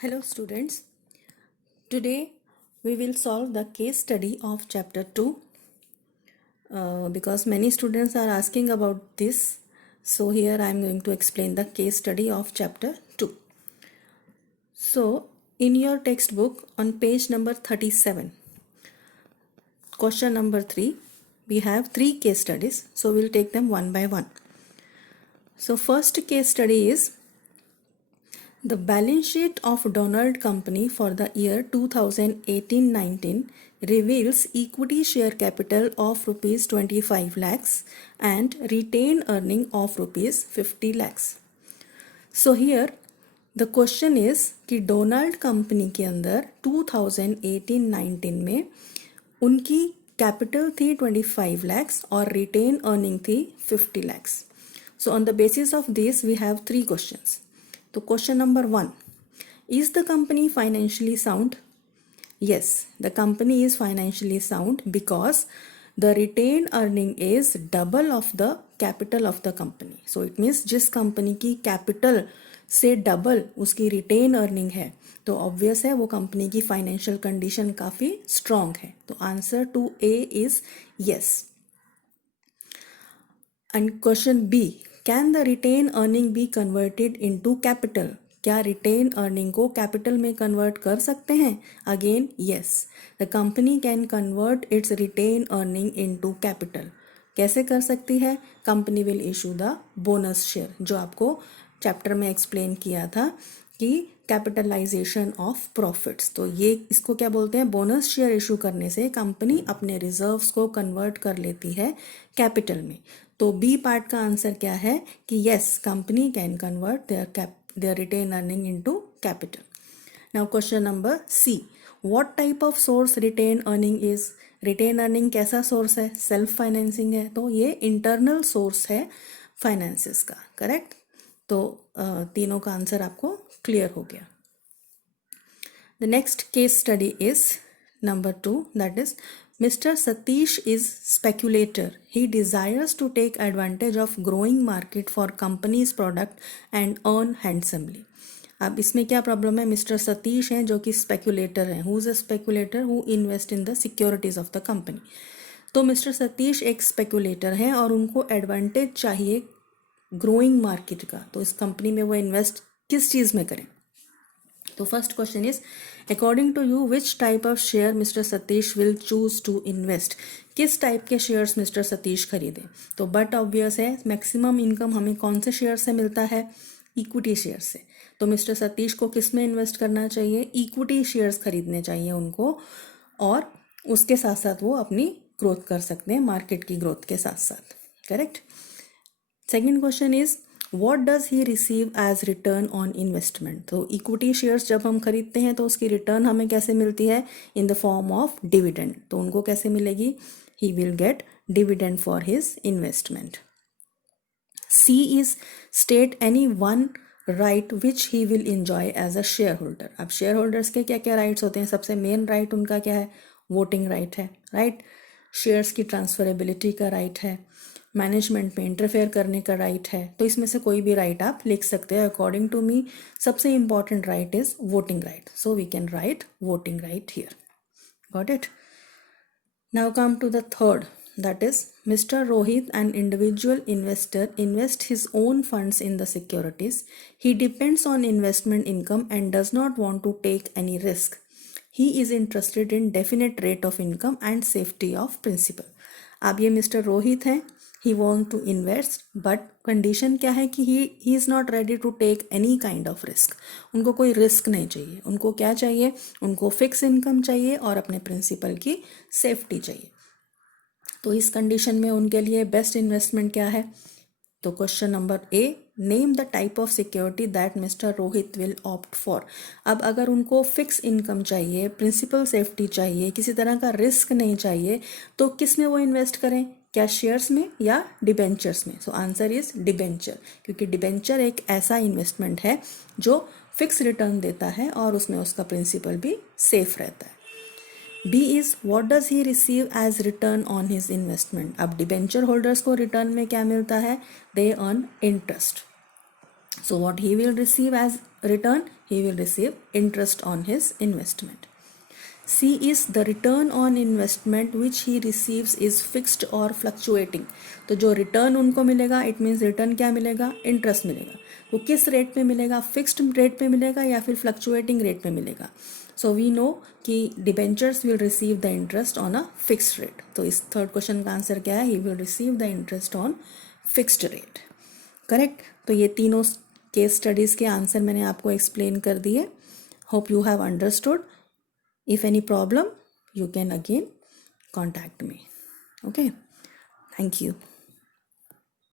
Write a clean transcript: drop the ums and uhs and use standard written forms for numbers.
Hello students, today we will solve the case study of chapter 2 because many students are asking about this. So here I am going to explain the case study of chapter 2. So in your textbook on page number 37, question number 3, we have 3 case studies. So we'll take them one by one. So first case study is the balance sheet of Donald Company for the year 2018-19 reveals equity share capital of rupees 25 lakhs and retained earning of rupees 50 lakhs. So here the question is कि Donald company के अंदर 2018-19 में उनकी capital थी 25 lakhs और retain earning थी 50 lakhs. So on the basis of this we have 3 questions. So question number 1, is the company financially sound? Yes, the company is financially sound because the retained earning is double of the capital of the company. So it means जिस company की capital से double उसकी retain earning है तो obvious है वो company की financial condition काफ़ी स्ट्रॉन्ग है. तो answer to A is yes. And question B, can the retain earning be converted into capital? क्या रिटेन अर्निंग को कैपिटल में कन्वर्ट कर सकते हैं? Again yes, the company can convert its retain earning into capital. कैसे कर सकती है? Company will issue the bonus share, जो आपको चैप्टर में एक्सप्लेन किया था कि कैपिटलाइजेशन ऑफ प्रॉफिट्स. तो ये इसको क्या बोलते हैं? बोनस शेयर इशू करने से कंपनी अपने रिजर्व्स को कन्वर्ट कर लेती है कैपिटल में. तो बी पार्ट का आंसर क्या है कि yes, company can convert their retain earning into capital. Now question number C, what type of source retain earning is? Retain earning कैसा सोर्स है? सेल्फ फाइनेंसिंग है, तो ये इंटरनल सोर्स है फाइनेंसिस का. करेक्ट. तो तीनों का आंसर आपको क्लियर हो गया. The next case study is number 2, that is Mr. Satish is speculator. He desires to take advantage of growing market for company's product and earn handsomely. अब इसमें क्या प्रॉब्लम है? मिस्टर सतीश हैं जो कि स्पेक्यूलेटर हैं. Who is a speculator? Who invest in the securities of the company. तो mister Satish एक स्पेक्यूलेटर हैं और उनको एडवांटेज चाहिए ग्रोइंग मार्केट का. तो इस कंपनी में वो इन्वेस्ट किस चीज़ में करें? तो first question is, according to you which type of share mister Satish will choose to invest? किस टाइप के शेयर्स मिस्टर सतीश खरीदें? तो बट ऑब्वियस है, मैक्सिमम इनकम हमें कौन से शेयर से मिलता है? इक्विटी शेयर से. तो मिस्टर सतीश को किस में इन्वेस्ट करना चाहिए? इक्विटी शेयर्स खरीदने चाहिए उनको, और उसके साथ साथ वो अपनी ग्रोथ कर सकते हैं मार्केट की ग्रोथ के साथ साथ. Correct. Second question is, what does he receive as return on investment? तो इक्विटी शेयर्स जब हम खरीदते हैं तो उसकी रिटर्न हमें कैसे मिलती है? In the form of dividend. तो उनको कैसे मिलेगी? He will get dividend for his investment. C is, state any one right which he will enjoy as a shareholder. अब शेयर होल्डर्स के क्या क्या राइट्स होते हैं? सबसे मेन राइट उनका क्या है? वोटिंग राइट है. राइट. शेयर्स की ट्रांसफरेबिलिटी का राइट है. मैनेजमेंट में इंटरफेयर करने का राइट है. तो इसमें से कोई भी राइट आप लिख सकते हैं. अकॉर्डिंग टू मी सबसे important right is voting right. So we can write voting right here. Got it. Now come to the third, that is Mr. Rohit, an individual investor, invests his own funds in the securities. He depends on investment income and does not want to take any risk. He is interested in definite rate of income and safety of principal. अब ये mister Rohit हैं. He wants to invest, but condition क्या है कि he is not ready to take any kind of risk. उनको कोई risk नहीं चाहिए. उनको क्या चाहिए? उनको फिक्स इनकम चाहिए और अपने प्रिंसिपल की सेफ्टी चाहिए. तो इस कंडीशन में उनके लिए बेस्ट इन्वेस्टमेंट क्या है? तो question number A, name the type of security that mister Rohit will opt for. अब अगर उनको फिक्स इनकम चाहिए, प्रिंसिपल सेफ्टी चाहिए, किसी तरह का रिस्क नहीं चाहिए, तो किस में वो इन्वेस्ट करें? क्या शेयर्स में या डिबेंचर्स में? सो आंसर इज डिबेंचर, क्योंकि डिबेंचर एक ऐसा इन्वेस्टमेंट है जो फिक्स रिटर्न देता है और उसमें उसका प्रिंसिपल भी सेफ रहता है. B is, what does he receive as return on his investment. अब डिबेंचर होल्डर्स को रिटर्न में क्या मिलता है? They earn interest. So what he will receive as return, he will receive interest on his investment. C is the return on investment which he receives is fixed or fluctuating. तो जो return उनको मिलेगा, it means return क्या मिलेगा, interest मिलेगा. वो किस rate पे मिलेगा, फिक्स्ड रेट पे मिलेगा या फिर फ्लक्चुएटिंग रेट पे मिलेगा. सो वी नो कि debentures will receive the interest on a fixed rate. तो इस थर्ड क्वेश्चन का आंसर क्या है, ही will receive the interest on fixed rate. Correct. तो ये तीनों केस स्टडीज़ के आंसर मैंने आपको एक्सप्लेन कर दिए. Hope you have understood. If any problem, you can again contact me. Okay. Thank you.